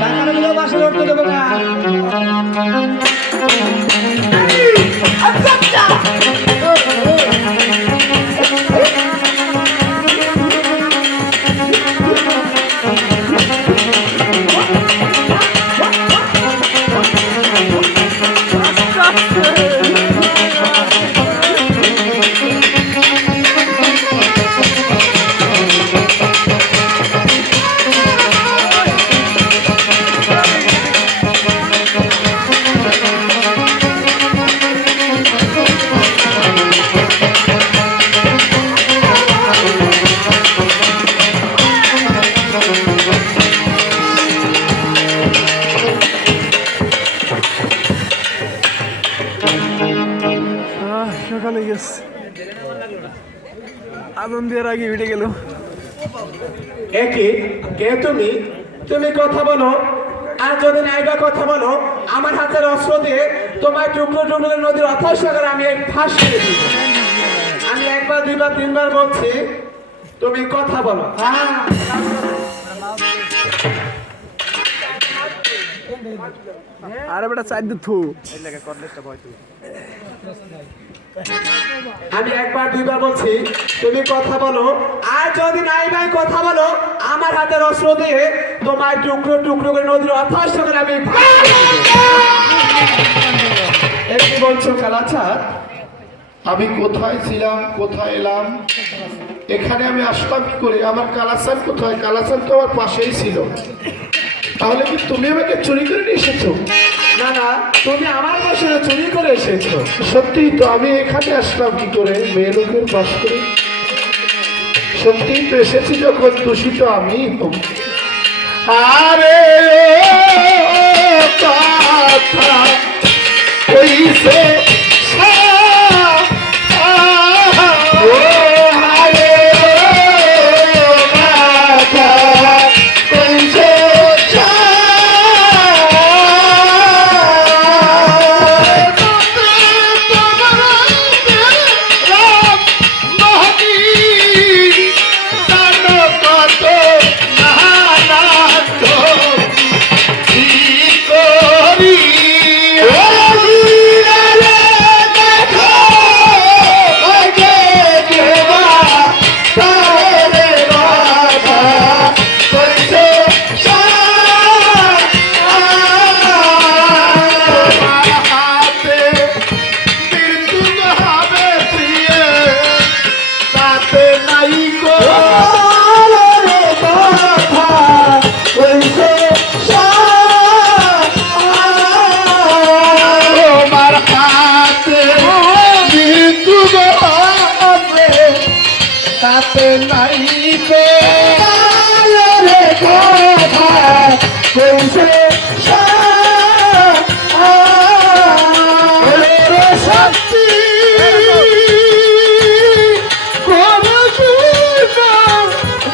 টাকাগুলো বাসে উঠতে দেবো না। সকালে গেছে আনন্দের আগে উঠে গেল। কে তুমি? তুমি কথা বলো, আর যদি নাইবা কথা বলো আমার হাতের অস্ত্র দিয়ে তোমার টুকরো টুকরো নদীর অথার সাগর আমি ফাঁস করে দিব। আমি একবার দুইবার তিনবার বলছি, তুমি কথা বলো। আরে বেটা চাই থু আমি একবার দুইবার বলছি, তুমি কথা বলো, আর যদি নাই ভাই কথা বলো আমার হাতের অস্ত্র দিয়ে তোমার টুকরো টুকরো করে নদীর অথার সাগর আমি কি বলছো কালাচা? আমি কোথায় ছিলাম, কোথায় এলাম, এখানে আমি আসলাম কি করে? আমার কালাসান কোথায়? কালাসান তো আমার পাশেই ছিল। তাহলে কি তুমি আমাকে চুরি করে নিয়ে এসেছো? না না, তুমি আমার বাসায় চুরি করে এসেছো। সত্যি তো, আমি এখানে আসলাম কি করে মেয়ে লোকের বাস করে? সত্যি তো এসেছি যখন, দূষিত আমি। আরে কথা কইছে তাতে নাই রে কথা কইছে শক্তি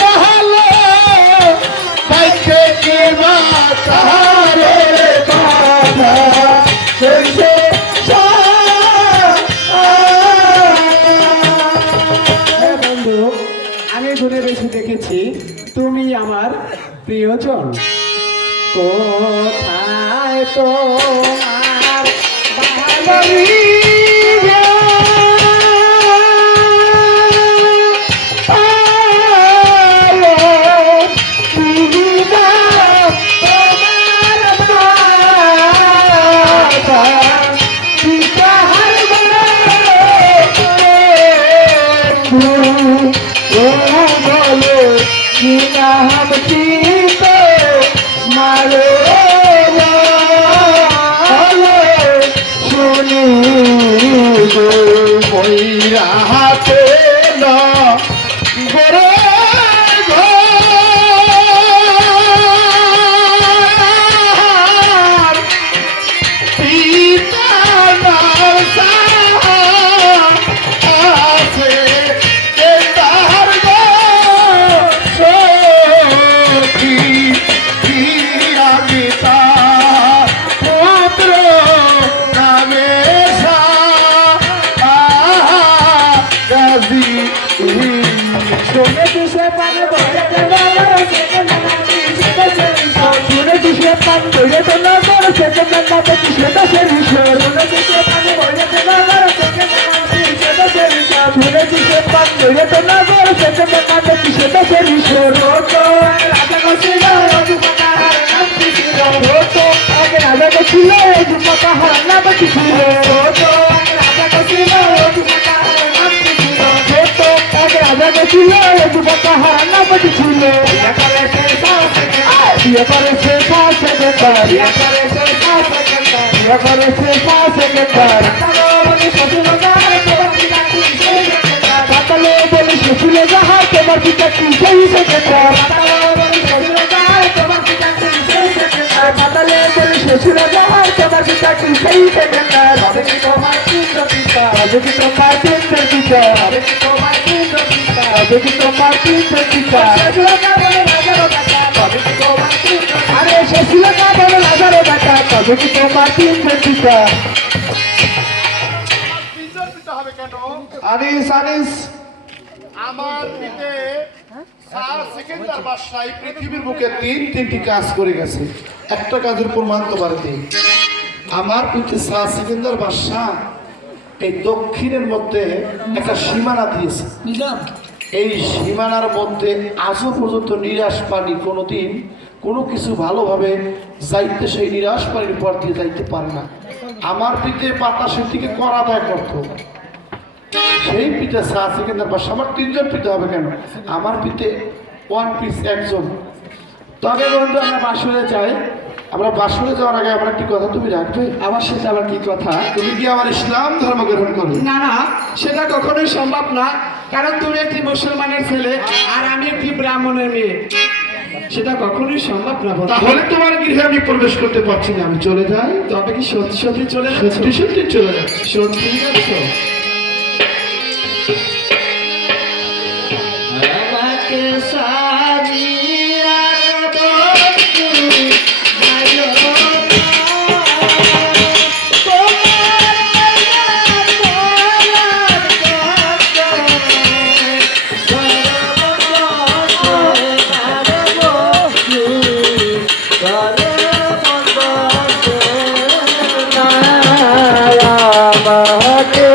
ভালো বাইকে কে মাতারে কথা কইছে। আমি দূরে বেশি দেখেছি তুমি আমার প্রিয়জন। কোথায় তোমার বাড়ি? হাতে না গরে পানে বইতে নগর সেকেন্ড নাকি সেটা সেরিশো শুনে দিশে পান বইতে নগর সেকেন্ড নাকি সেটা সেরিশো শুনে দিশে পানে বইতে নগর সেকেন্ড নাকি সেটা সেরিশো শুনে দিশে পান বইতে নগর সেকেন্ড নাকি সেটা সেরিশো রোটো রাজা কছিল যুবকা নাম ছিল রোটো আগে রাজা কছিল যুবকা নাম ছিল রোটো রাজা কছিল যুবকা নাম ছিল রোটো আগে রাজা কছিল যুবকা নাম ছিল বিয়ে করে সে সাসেকার বিয়ে করে সে সাসেকার বিয়ে করে সে সাসেকার বিয়ে করে সে সাসেকার তালো বলি শ্বশুর গায় তোমার পিতা কি সেই সেকেন্ডার তালো বলি শ্বশুর গায় তোমার পিতা কি সেই সেকেন্ডার তালো বলি শ্বশুর গায় তোমার পিতা কি সেই সেকেন্ডার তালো বলি শ্বশুর গায় তোমার পিতা কি সেই সেকেন্ডার হবে কি তোমার তিনটা পিতা হবে কি তোমার তিনটা পিতা হবে কি তোমার তিনটা পিতা হবে কি তোমার তিনটা পিতা শ্বশুর গায় বলে রাজারো কাকা হবে কি তোমার তিনটা আরে শ্বশুর গায় বলে রাজারো কাকা হবে কি তোমার তিনটা পিতা আনিস আনিস আমার পিতে স্যার সেকেন্ডার বাসায় পৃথিবীর বুকে তিনটি কাজ করে গেছে একটা কাজের প্রমাণ তোমার দিই আমার পিতে স্যার সেকেন্ডার বাসা এই দক্ষিণের মধ্যে একটা সীমানা দিয়েছে এই সীমানার মধ্যে আজও পর্যন্ত নিরাশ পানি কোনোদিন কোনো কিছু ভালোভাবে যাইতে সেই নিরাশ পানির পর দিয়ে যাইতে পারে না আমার পিতে বাতাসের দিকে করা দায় করতো সেই পিঠে চা সেকেন্ডার বাসা আমার তিনজন পিঠে হবে কেন আমার পিঠে ওয়ান পিস একজন তবে বন্ধু আমরা বাসরে যাই আমরা বাসরে যাওয়ার আগে আমার একটি কথা তুমি রাখবে আমার সাথে আবার কি কথা? তুমি কি আমার ইসলাম ধর্ম গ্রহণ করো না না, সেটা কখনোই সম্ভব না, কারণ তুমি একটি মুসলমানের ছেলে আর আমি একটি ব্রাহ্মণের মেয়ে, সেটা কখনোই সম্ভব না। তাহলে তোমার গৃহে আমি প্রবেশ করতে পারছি না, আমি চলে যাই। তবে কি সত্যি সত্যি চলে সত্যি সত্যি চলে যাচ্ছি। সত্যি যাচ্ছ? আমাকে সাজিয়া বন্ধু ভালো আমাকে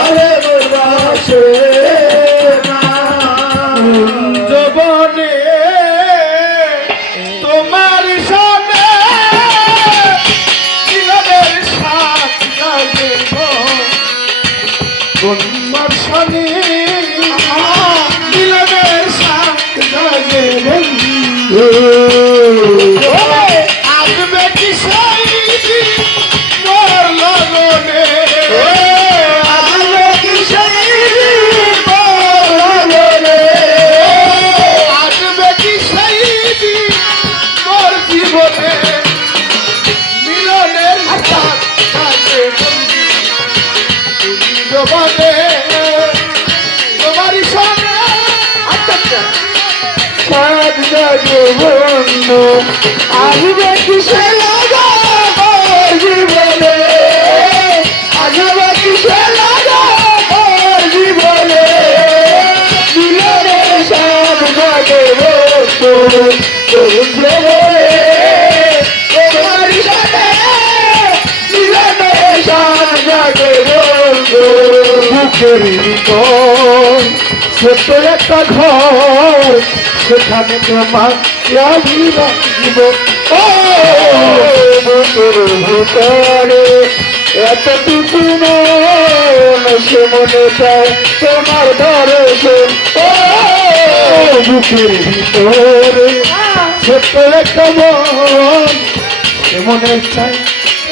আরে বাসে না জবনে তোমার সামনে মিলনের সাথ লাগে তোমার সামনে মিলনের সাথ লাগে বন্ধু আসবে কি সেই মোর লগনে আসবে কি সেই মোর লগনে আসবে কি সেই মোর জীবনে মিলনের সাথ থাকে বন্ধু জবানে তোমারই সামনে সাত জাগে বন্ধু আসবে কিসে লাগা মোর জীবনে আসবে কিসে লাগা মোর জীবনে মিলনের সাত জাগে বন্ধু তোমারই সামনে মিলনের সাত জাগে বন্ধু বুকের ভিতর ছোট একটা ঘর সেখানে তোমার আমি রাখব ও বুকের ভিতরে এতটুকু মন সে মনে চায় তোমার দর্শন ও বুকের ভিতরে ছোট একটা মন সে মনে চায়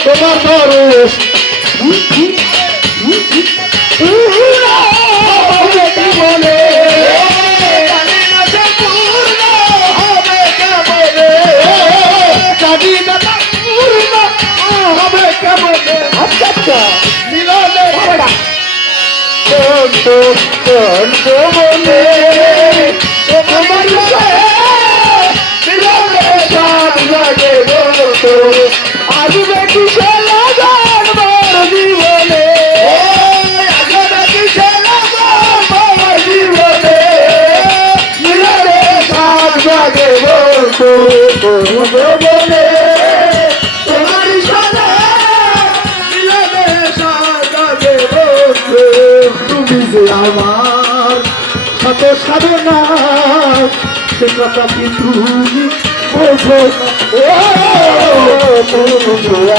তোমার দর্শন মনে আসবে কিসে লাগান মোর জীবনে আসবে কিসে লাগান মোর জীবনে মিলনে সাত জাগে বলতো জীবনে তোমার সাথে মিলনে সাত জাগে বলতো তুমি যে আমার শত সাধনা সে কথা কি তুমি বোঝো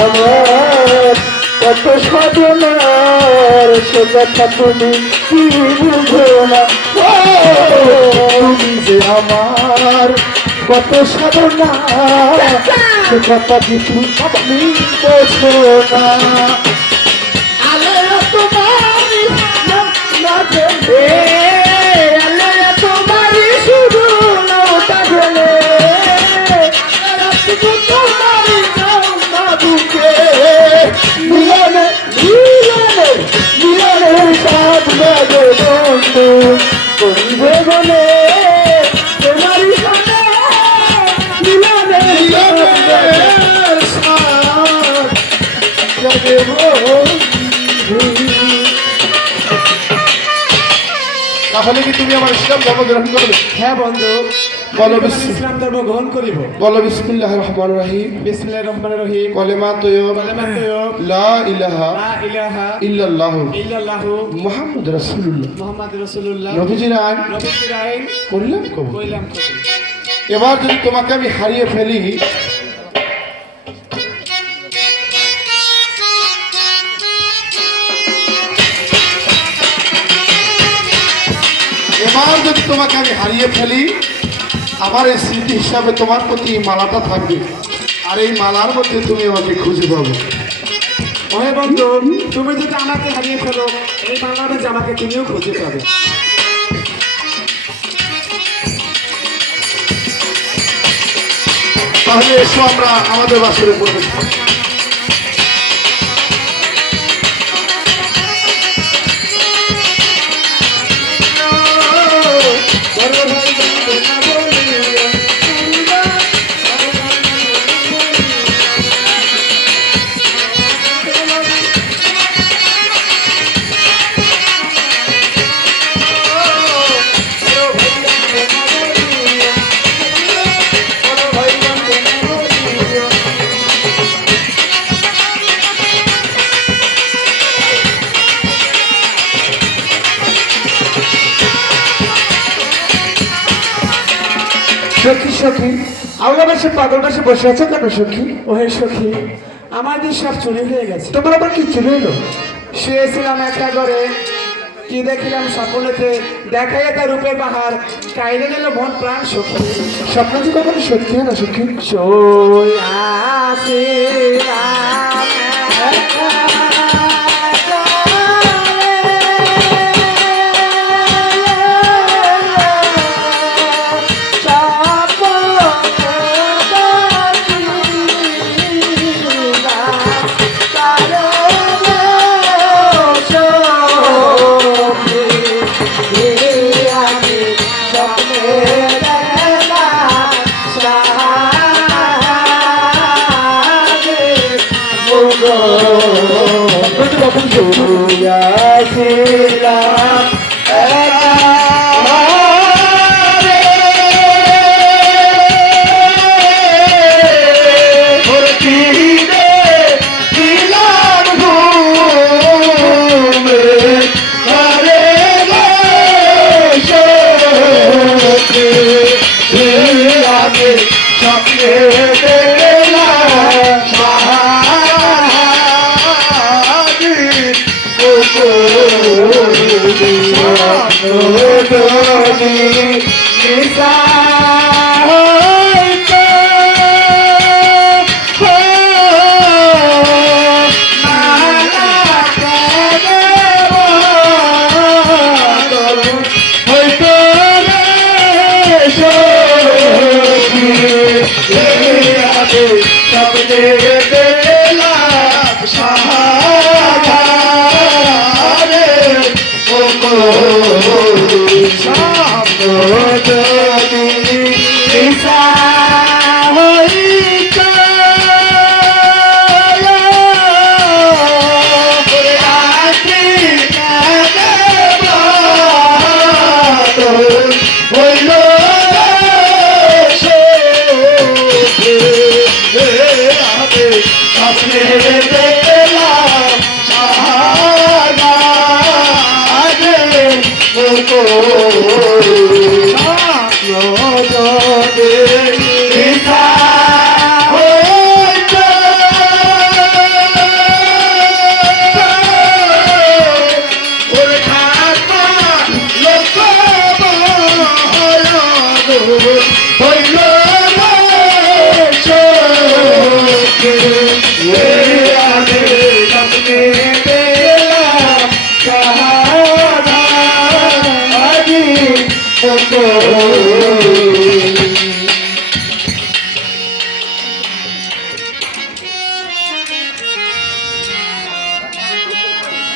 আমার কত সাধনার সে কথা তুমি কি বুঝো না তুমি যে আমার কত সাধনা সে কথা কি তুমি বোঝো না আলে তোমারি আলে তোমারি শুধু নৌকা গেলে মিলনে মিলনে মিলনে সাত জাগে বন্ধু করবে বলে তোমারই সাথে মিলনে সাত জাগে বন্ধু। তাহলে কি তুমি আমার ইসলাম ধর্ম গ্রহণ করবে? হ্যাঁ বন্ধু, বলো আমি ইসলাম ধর্ম গ্রহণ করিব। বলো বিসমিল্লাহির রহমানির রহিম বিসমিল্লাহির রহমানির রহিম কলেমা তৈয়ব কালেমা তৈয়ব লা ইলাহা লা ইলাহা ইল্লাল্লাহু ইল্লাল্লাহু মুহাম্মাদুর রাসূলুল্লাহ মুহাম্মাদুর রাসূলুল্লাহ নবীজির আইন নবীর আইন করলাম কবুল। কইলাম কবুল। এবার যদি তোমাকে আমি হারিয়ে ফেলি এবার যদি তোমাকে আমি হারিয়ে ফেলি আমার এই স্মৃতি হিসাবে তোমার প্রতি এই মালাটা থাকবে আর এই মালার মধ্যে তুমি আমাকে খুঁজে পাবে। ওহে বন্ধু, তুমি যদি আমাকে হারিয়ে ফেলো এই বাংলাদেশ আমাকে তুমিও খুঁজে পাবে। তাহলে এসো আমরা আমাদের বাসরে প্রবেশ করি। সখী আউলা বেশে পাগল বেশে বসে আছো কেন সখী? ওহে সখী, আমাদের সব চুরি হয়ে গেছে। তোমার আবার কি চলে এলো? শুয়েছিলাম একটা ঘরে, কি দেখিলাম স্বপ্নেতে, দেখাইয়া তার রূপের বাহার, কাইরে নিল মন প্রাণ সখী। স্বপ্ন যে কখনো সত্যি হয় না সখী।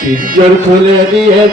পিঞ্জর খুলে দিয়েছে